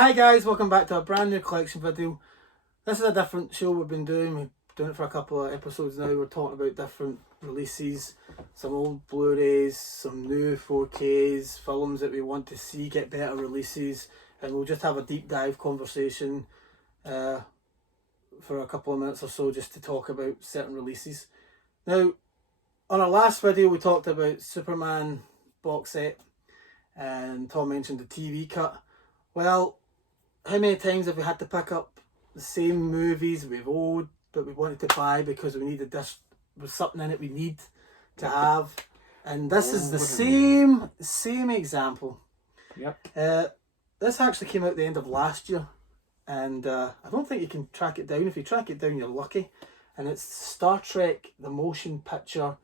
Hi guys, welcome back to a brand new collection video. This is a different show we've been doing. We've been doing it for a couple of episodes now. We're talking about different releases, some old Blu-rays, some new 4Ks, films that we want to see get better releases, and we'll just have a deep dive conversation for a couple of minutes or so just to talk about certain releases. Now, on our last video we talked about Superman box set and Tom mentioned the TV cut. Well, how many times have we had to pick up the same movies we've owed but we wanted to buy because we needed this, with something in it we need to have, and this is the same example. Yep. This actually came out at the end of last year, and I don't think you can track it down. If you track it down, you're lucky. And it's Star Trek: The Motion Picture.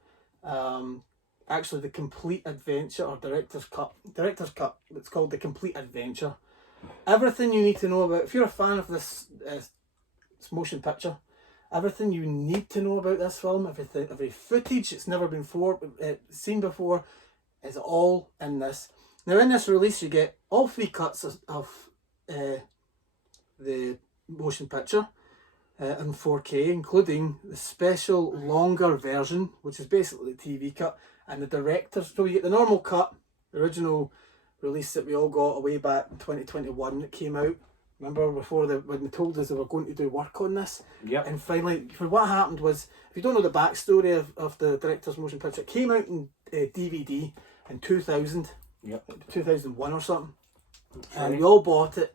Actually, the Complete Adventure, or Director's Cut. It's called The Complete Adventure. Everything you need to know about, if you're a fan of this motion picture, everything you need to know about this film, every footage it's never been seen before, is all in this. Now, in this release, you get all three cuts of the motion picture in 4K, including the special longer version, which is basically the TV cut, and the director's. So you get the normal cut, the original release that we all got way back in 2021 that came out. Remember when they told us they were going to do work on this? Yep. And finally, for what happened was, if you don't know the backstory of the director's motion picture, it came out in DVD in 2000, Yep. 2001 or something. That's And right. we all bought it,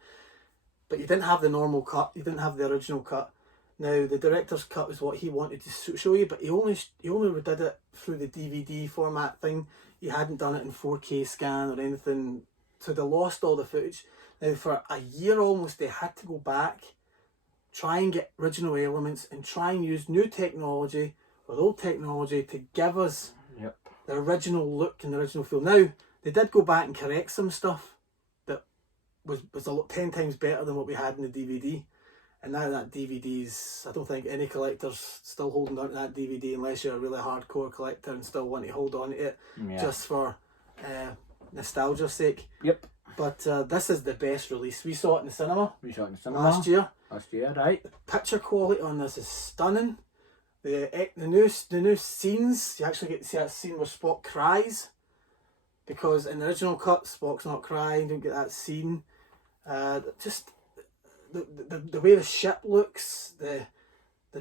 but you didn't have the normal cut, you didn't have the original cut. Now, the director's cut was what he wanted to show you, but he only did it through the DVD format thing. He hadn't done it in 4K scan or anything, so they lost all the footage. Now, for a year almost, they had to go back, try and get original elements, and try and use new technology with old technology to give us Yep. the original look and the original feel. Now, they did go back and correct some stuff that was 10 times better than what we had in the DVD. And now that DVD's, I don't think any collector's still holding on to that DVD unless you're a really hardcore collector and still want to hold on to it just for nostalgia's sake. Yep. But this is the best release. We saw it in the cinema We saw it in the cinema last year. Right? The picture quality on this is stunning. The new scenes, you actually get to see that scene where Spock cries, because in the original cut Spock's not crying. You don't get that scene. Just the way the ship looks, the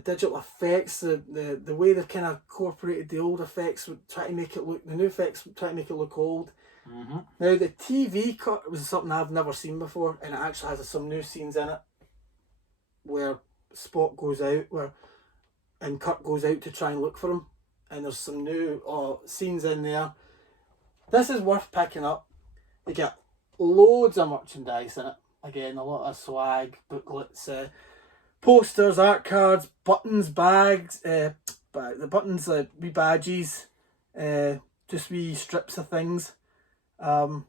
digital effects, the way they've kind of incorporated the old effects, would try to make it look, the new effects would try to make it look old. Mm-hmm. Now, the TV cut was something I've never seen before, and it actually has some new scenes in it where Spock goes out, and Kirk goes out to try and look for him, and there's some new scenes in there. This is worth picking up. You get loads of merchandise in it. Again, a lot of swag, booklets, posters, art cards, buttons, bags, the buttons, wee badges, just wee strips of things. A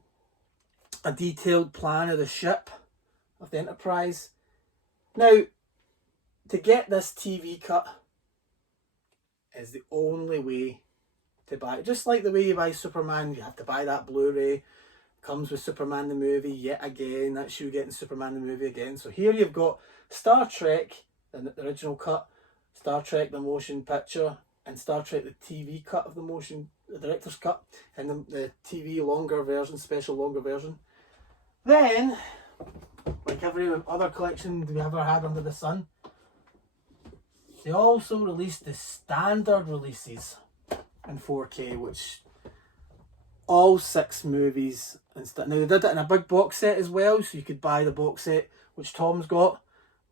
detailed plan of the ship, of the Enterprise. Now, to get this TV cut is the only way to buy it. Just like the way you buy Superman, you have to buy that Blu-ray. Comes with Superman the movie yet again. That's you getting Superman the movie again. So here you've got Star Trek, the original cut, Star Trek the motion picture, and Star Trek the TV cut of the director's cut, and the TV longer version, special longer version. Then, like every other collection we ever had under the sun, they also released the standard releases in 4K, which all 6 movies and stuff. Now, they did it in a big box set as well, so you could buy the box set, which Tom's got,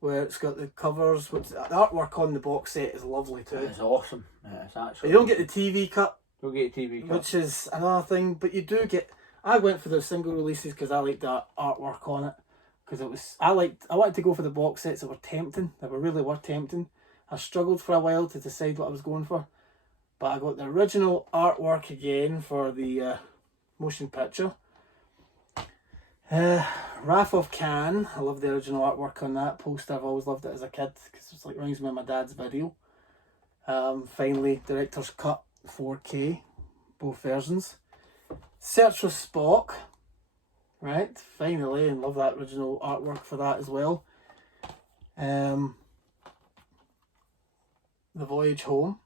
where it's got the covers, which the artwork on the box set is lovely too. It's awesome. It's But actually. you don't get the TV cut, Don't get a TV cut. which is another thing, but you do get. I went for the single releases because I liked the artwork on it, because I wanted to go for the box sets that were tempting, that really were tempting. I struggled for a while to decide what I was going for, but I got the original artwork again for the motion picture. Wrath of Khan, I love the original artwork on that poster. I've always loved it as a kid because it's like reminds me of my dad's video. Finally, director's cut 4K, both versions. Search for Spock, right? Finally, and love that original artwork for that as well. The Voyage Home,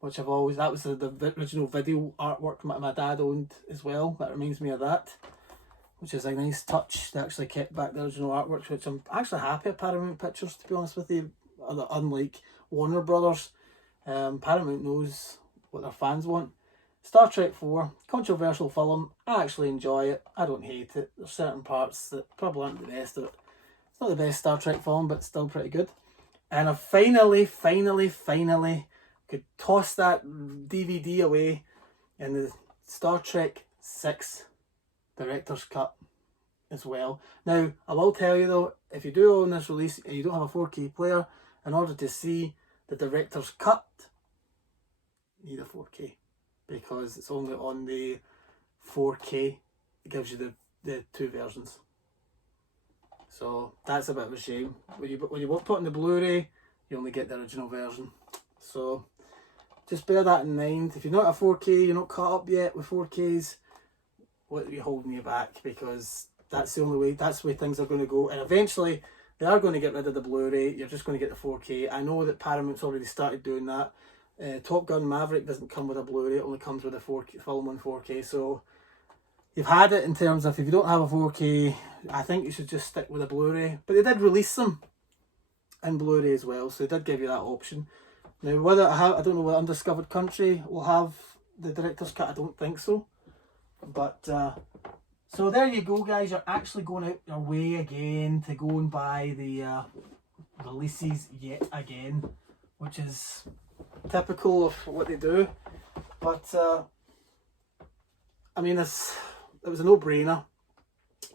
which that was the original video artwork my dad owned as well. That reminds me of that, which is a nice touch. They actually kept back the original artwork, which I'm actually happy at Paramount Pictures, to be honest with you. Unlike Warner Brothers, Paramount knows what their fans want. Star Trek 4, controversial film. I actually enjoy it. I don't hate it. There's certain parts that probably aren't the best of it. It's not the best Star Trek film, but still pretty good. And I finally could toss that DVD away in the Star Trek 6 Director's Cut as well. Now, I will tell you though, if you do own this release and you don't have a 4K player, in order to see the Director's Cut, you need a 4K. Because it's only on the 4K. It gives you the two versions. So that's a bit of a shame. When you put on the Blu-ray, you only get the original version. So just bear that in mind. If you're not a 4K, you're not caught up yet with 4Ks, what are you holding you back? Because that's the only way, that's the way things are going to go. And eventually, they are going to get rid of the Blu-ray. You're just going to get the 4K. I know that Paramount's already started doing that. Top Gun Maverick doesn't come with a Blu-ray, it only comes with a 4K film on 4K. So you've had it in terms of if you don't have a 4K, I think you should just stick with a Blu-ray. But they did release them in Blu-ray as well, so they did give you that option. Now, whether I don't know whether Undiscovered Country will have the Director's Cut. I don't think so. But so there you go, guys. You're actually going out your way again to go and buy the releases yet again, which is typical of what they do. But I mean, it was a no-brainer.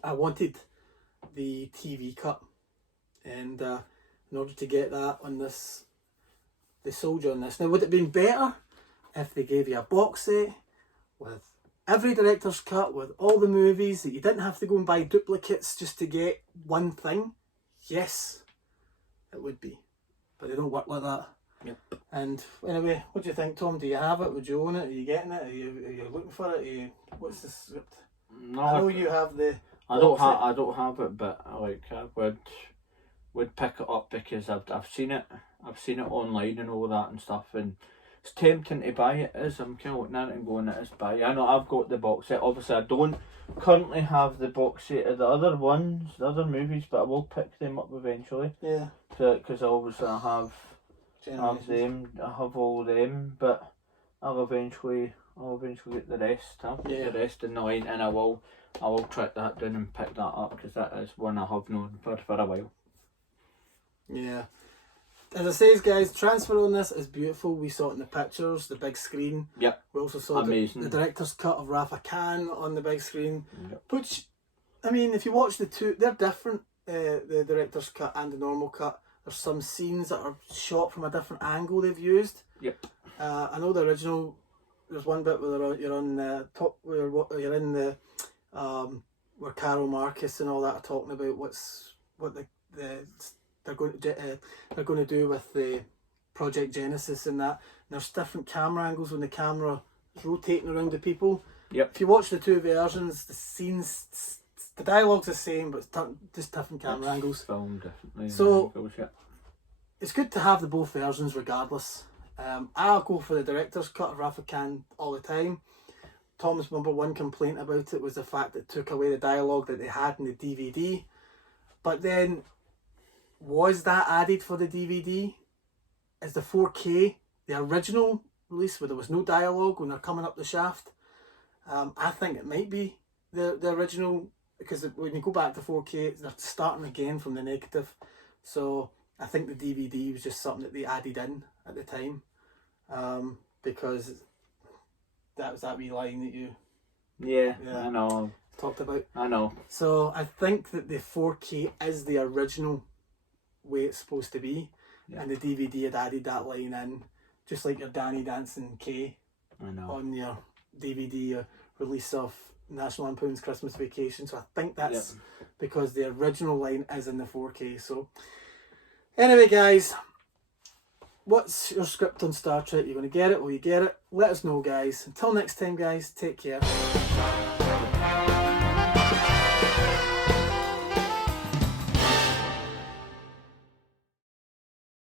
I wanted the TV cut, and in order to get that on this, they sold you on this. Now, would it have been better if they gave you a box set with every director's cut, with all the movies, that you didn't have to go and buy duplicates just to get one thing? Yes, it would be. But they don't work like that. Yep. And anyway, what do you think, Tom? Do you have it? Would you own it? Are you getting it? Are you looking for it? What's the script? No, I know you have the. I don't have it, but I would pick it up because I've seen it. I've seen it online and all that and stuff, and it's tempting to buy it. I'm kind of looking at it and going, it is buy. I know I've got the box set. Obviously, I don't currently have the box set of the other ones, the other movies, but I will pick them up eventually. Yeah. Because obviously I have them. I have all them, but I'll eventually get the rest. I'll get the rest in the line, and I will track that down and pick that up because that is one I have known for a while. Yeah. As I say, guys, transfer on this is beautiful. We saw it in the pictures, the big screen. Yep. We also saw the director's cut of Rafa Khan on the big screen. Yep. Which, I mean, if you watch the two, they're different. The director's cut and the normal cut. There's some scenes that are shot from a different angle they've used. Yep. I know the original. There's one bit where you're on the top, where you're in the, where Carol Marcus and all that are talking about what they're going to do with the Project Genesis and that. And there's different camera angles when the camera is rotating around the people. Yep. If you watch the two versions, the scenes, the dialogue's the same, but it's just different camera angles. Film differently. So it's good to have the both versions regardless. I'll go for the director's cut of Rafa Khan all the time. Tom's number one complaint about it was the fact that it took away the dialogue that they had in the DVD. But then, was that added for the DVD? Is the 4K the original release where there was no dialogue when they're coming up the shaft? I think it might be the original, because when you go back to 4K, they're starting again from the negative. So I think the DVD was just something that they added in at the time, because that was that wee line that you I know talked about. I know. So I think that the 4K is the original way it's supposed to be, and the DVD had added that line in, just like your Danny Dancing K on your DVD release of National Lampoon's Christmas Vacation. So I think that's because the original line is in the 4K. So anyway, guys, what's your script on Star Trek? You're going to get it? Will you get it? Let us know, guys. Until next time, guys, take care.